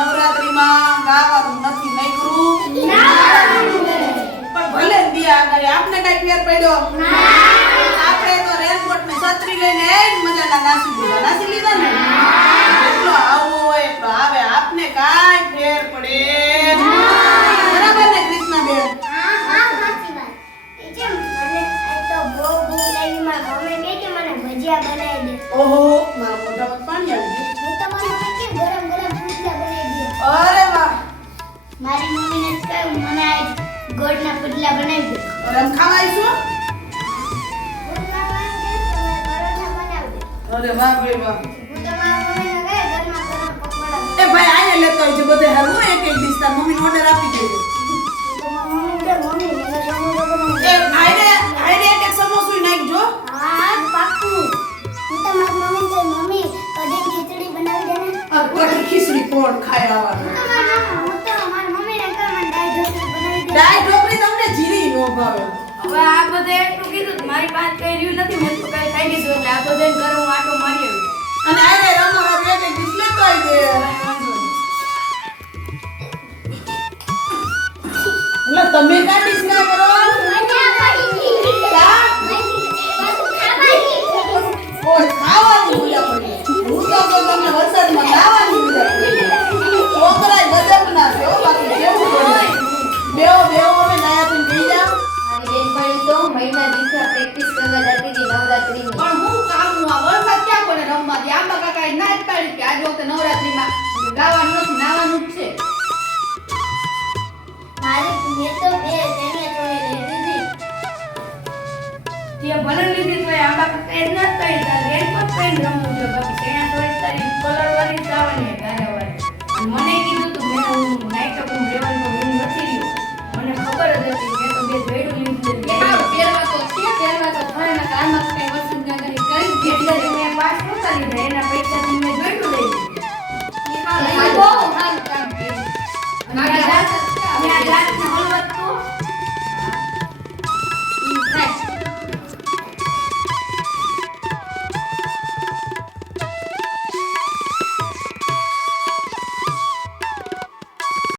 નવરાત્રીમાં ગાવાનું નથી નકરું પણ ભલે દિયા આગળ આપને કઈ ફેર પડ્યો આપણે તો રેનકોટ ને છત્રી લઈને એ મજાના નાસી લીધા ને એટલો આવો હોય એટલો આવે આપને કાઈ ફેર પડે બરાબર ને કૃષ્ણાબેન ઓહો મારો મોઢામાં પાણી આવી ગયું અરે વાહ મારી મમ્મીને કહ્યું મને આ ગોળના પુડલા બનાવી દે રમ ખાવાઈશું અરે વાહ ભાઈ વાહ હું તો મારા મમ્મીને કહે ઘરમાં ગરમ પકોડા એ ભાઈ આને લેતો આવજો બધે હારું એક એક દિવસ તાર મમ્મીનો ઓર્ડર આપી દેજો મમ્મી મને સમોસા બનાવી એ આઈને એક એક સમોસું નાખજો હા પાક્કું હું તો મારી મમ્મી કઢી ખીચડી બનાવી દે ને આ કઢી ખીચડી કોણ ખાય આવવાનું હું તો મારી મમ્મીને કહું મને ડાય દાળ ઢોકળી બનાવી દે ઢોકળી તમને જીરી નો ભાવે હવે આ બધે એટલું કીધું મારી પાસે કઈ રહ્યું નથી મેં તો કઈ ખાઈ લીધું એટલે આ બધે ઘરે હું આટો મારી આવી અને આને રમો રમ એક એક ડીશ લેતો આવી દે એટલે તમે કા ડીશ ના કરો ઓય ખાવાની મજા પડી હું તો તમને વરસાદમાં નાવાની મજા પડી છોકરાય ગજબ ના છે હો બાકી કેવું હોય બેઓ અમે નાયા તો કહી જાવ મારી બેનપણી તો મહિના દિવસે પ્રેક્ટિસ કરવા જતી હતી નવરાત્રીની. પણ હું કામ આ વરસાદ ક્યાં કોને રમવા દે આંબા કાકાએ ના જ પાડી કે આજ વખતે નવરાત્રીમાં ગાવાનું નથી નાવાનું જ છે મારી મેં તો બે તેને થોડી લઈ દીધી તે ભલે લીધી તો આંબા કાકા જ ના કરી તાર રેનકોટ પહેરીને રમવું છે બાકી ત્યાં થોડી તારી કલર વાળી જ આવવાની ગારા વાળી મને કીધું તું મેં હું નાઈટ હું લેવાનું હું નથી રહ્યો મને ખબર જ હતી મેં તો બે જોડું લીધું